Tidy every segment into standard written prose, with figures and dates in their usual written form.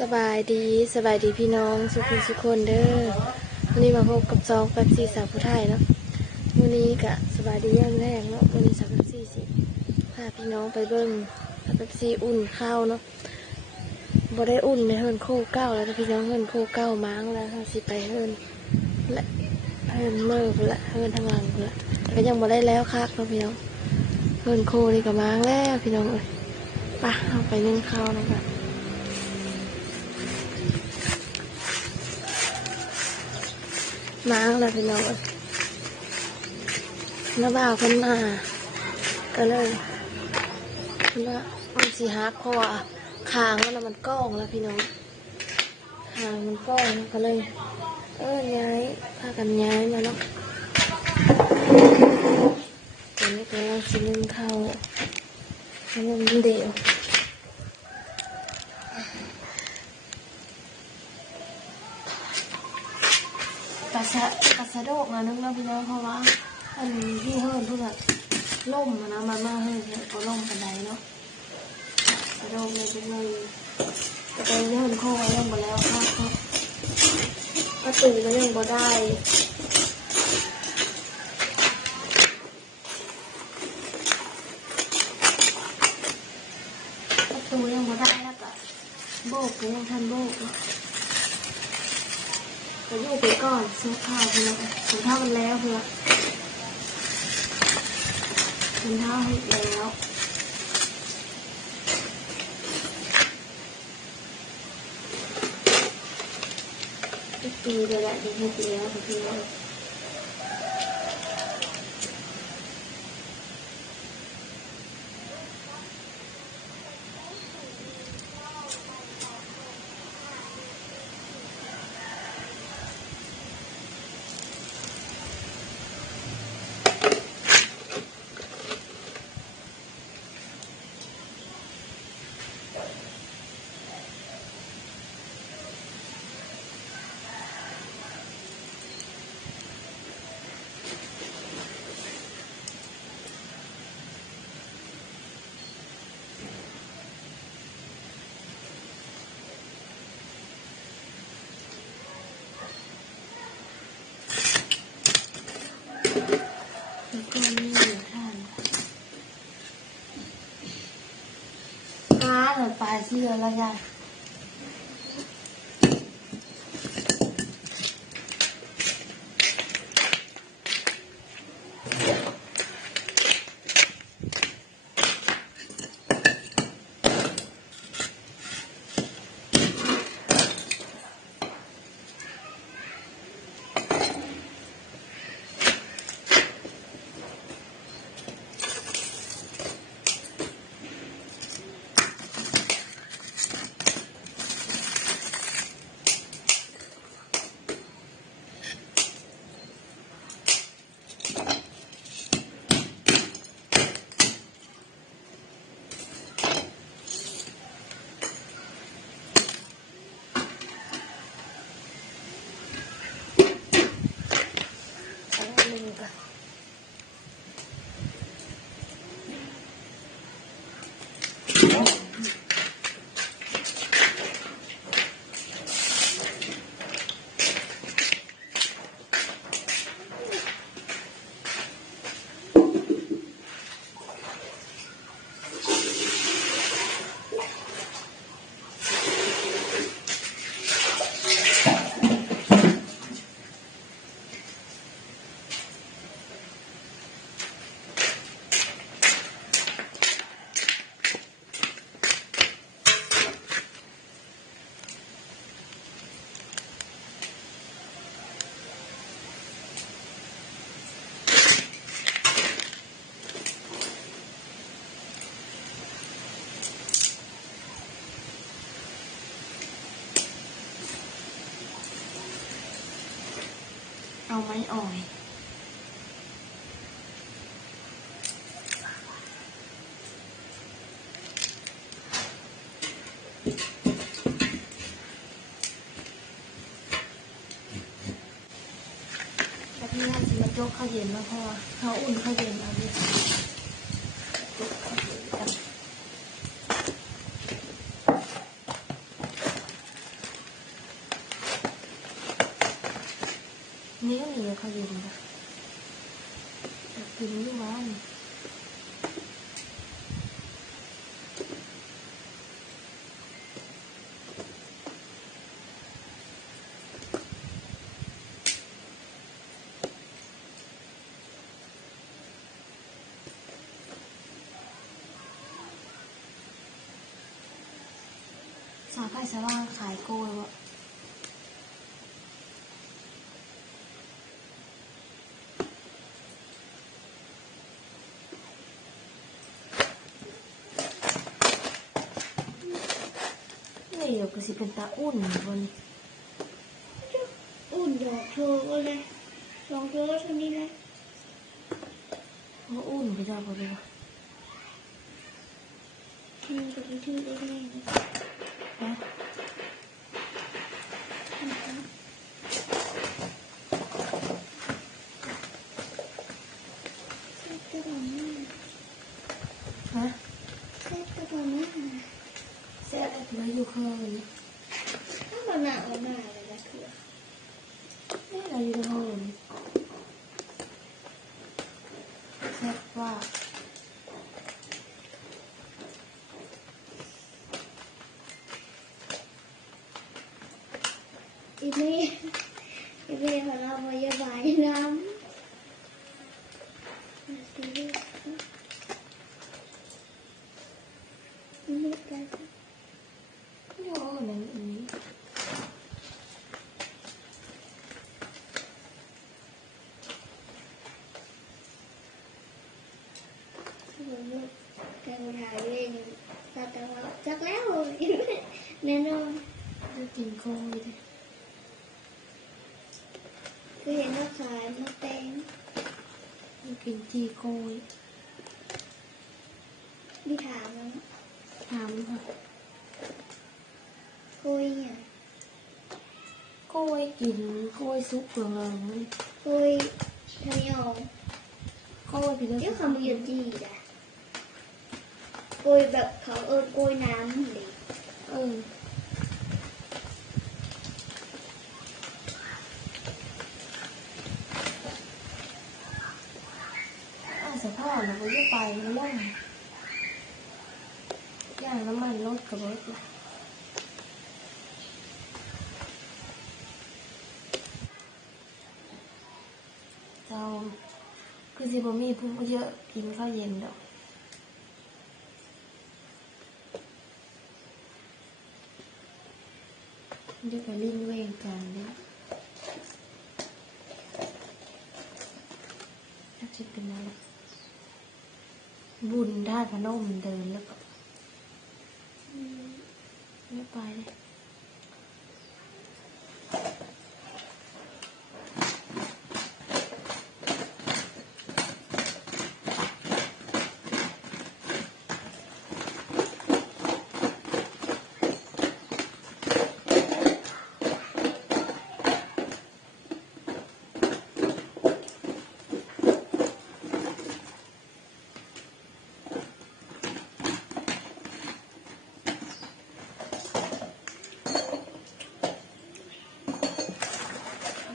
สบายดีพี่น้องสุขคนเด้อวันนี้มาพบกับซองแป๊บซี่สาวผู้ไทยเนาะวันนี้กะสบายดีย่ำแรกเนาะวันนี้สาวแป๊บซี่สิพาพี่น้องไปเบิ้งแป๊บซี่อุ่นข้าวเนาะบ่ได้อุ่นในเฮิร์นโคเก้าแล้วพี่น้องเฮิร์นโคเก้าม้างแล้วสิไปเฮิร์นและเฮิร์นเมื่อละเฮิร์นทางหลังละแต่ก็ยังบ่ได้แล้วคักเนาะพี่น้องเฮิร์นโคนี่ก็ม้างแล้วพี่น้องเอ้ยไปเอาไปนึ่งข้าวนะคะม้างแล้วพี่น้องน้าบ่าวคนมาก็เลยคนว่ามันสีฮักเพราะว่าคางมันก้องแล้วพี่น้องคางมันก้องก็เลยย้ายพากันย้ายมาเนาะตอนนี้ก็เราชิ้นนึงเข้าแล้วมันเดี่ยวกระสะโดกนะนึกแล้วพี่น้องเพราะว่าอันที่เฮิร์นเพื่อล่มนะมาเฮิร์นเนี่ยก็ล่มกันได้เนาะกระโดกเลยเป็นเลยจะไปเฮิร์นโค้งล่มไปแล้วครับประตูก็ยังบ่ได้ประตูยังบ่ได้แล้วก็โบกก็ยังทันโบกจะอยู่ไปก่อนซื้อข้าวเพื่อซื้อข้าวมันแล้วเพื่อซื้อข้าวให้แล้วตีเลยแหละที่ให้แล้วพี่น้องแล้วก็นี่ท่านปลาหรือปลาเชื่อแล้วจ้ะเอาไม้อ่อยแล้วพี่น่าจะมาโจ๊กข้าวเย็นแล้วพอเขาอุ่นข้าวเย็นเอาดิ เ นี่ก็มีเขาเย็นนะกินอยู่บ้านสาวไก่สว่างขายโกยวะนี่เดี๋ยวก็สิเป็นตาอุ่นวันนี้อุ่นดอกโชว์ก็เลยลองโชว์เท่านี้เลยว่าอุ่นไปจ้าพอดีวะมันจะไปชื่อได้ไงฮะฮะแซ่บก็ตอนนี้แซ่บแล้วอยู่เคย ถ้ามันหนาวมากเลยนะคือ นี่เราอยู่ในห้องแซ่บว่าอีนี่ของเราพยาบาลน้ำนี่กัน โอ้นั่นอี การถ่ายเล่นตาตาว่าจักแล้วแน่นอน จะกินโกยเลย คือเห็นว่าขายมะแตง จะกินจีโกย มีถามแล้ว ถามค่ะ คุยเนี่ย โกยกินโกยซุปเปลืองเลยนี่ คุยทำยอง โกยไปเลย เดี๋ยวเขามาหยุดจีอ่ะคุยแบบเขาคุยน้ำดิ เออสภาพเราก็จะไปมันล่มอย่างน้ำมันรถกับรถละเจ้าคือสิบ่มีผู้เยอะกินข้าวเย็นดอกเดี๋ยวก็ลิ้นเวงกันเนี่ยถ้าจะเป็นอะไรบุญได้พนมเดินแล้วก็ไม่ไปเลย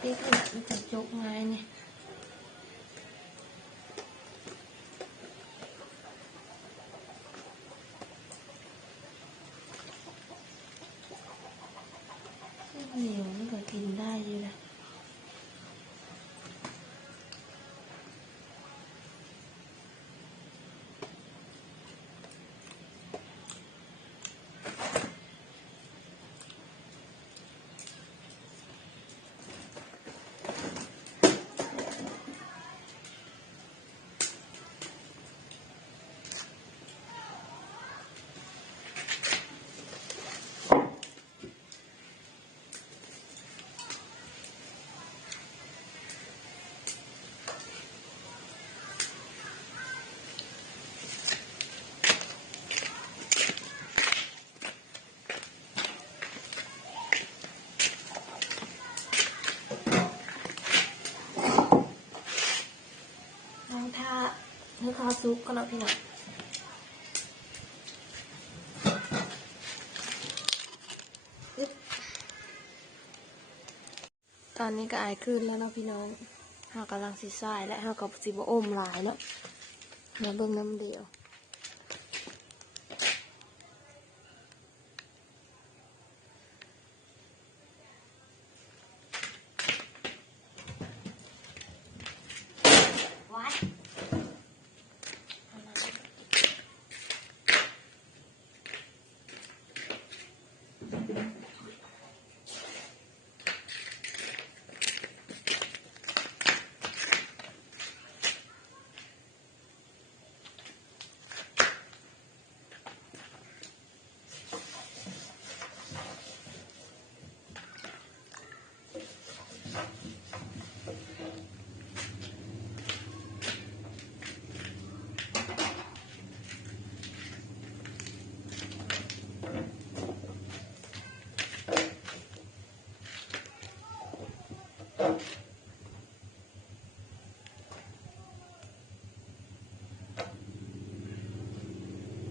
เด็กมันจะจกไงเนี่ยเหนียวนี่ก็กินได้อยู่นะน้องท่าเนื้อข้าวซุปก็แล้วพี่หน่อย ตอนนี้ก็อายขึ้นแล้วเนาะพี่น้องเฮากำลังสิสายและเฮากับสิบอมหลายเนาะมาเบิ่งน้ำเดียววัด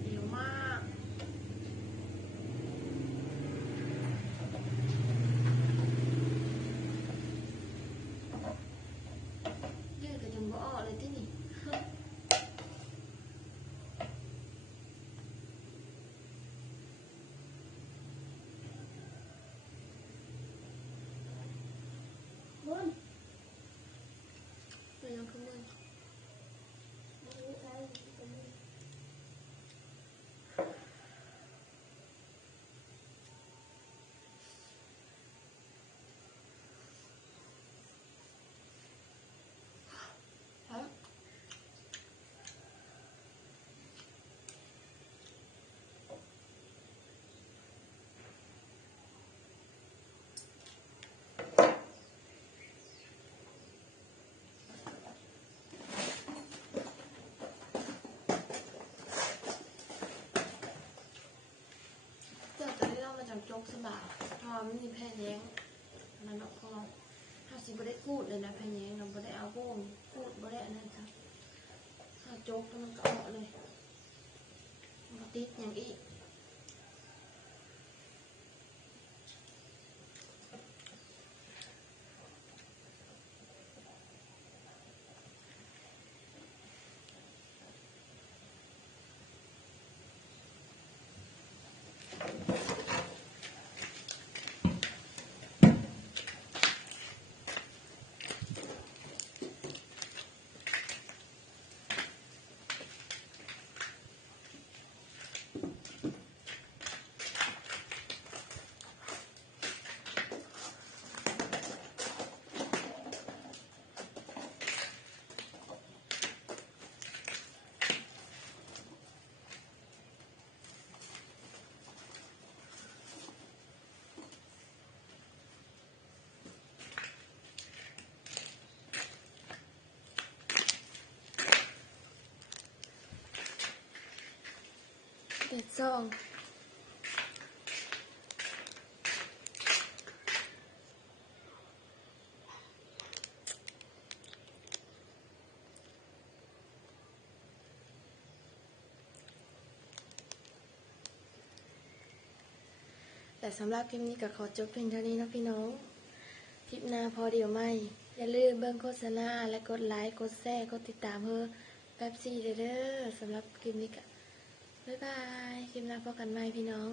เดียวมากยืดก็ยังบ่ออกเลยที่นี่ บน เป็นยังคือมึงครับ เกิดจากที่เรามาจากโจ๊กสบายพอมันมีแพ้แย้งนั่นเราพอถ้าสิบ่ได้กูดเลยนะแพ้แย้งเราบ่ได้เอาโบ้งกูดบ่ได้อันนั้นจ้ะถ้าโจ๊กมันก็ออกเลยมันก็ติดอย่างอีกเด็ดซองแต่สำหรับคลิปนี้ก็ขอจบเพียงเท่านี้นะพี่น้องคลิปหน้าพอเดี๋ยวไม่อย่าลืมเบิ่งโฆษณาและกดไลค์กดแชร์กดติดตามเพื่อแป๊บซี่เด้อสำหรับคลิปนี้ก็บ๊ายบายคลิปหน้าพบกันใหม่พี่น้อง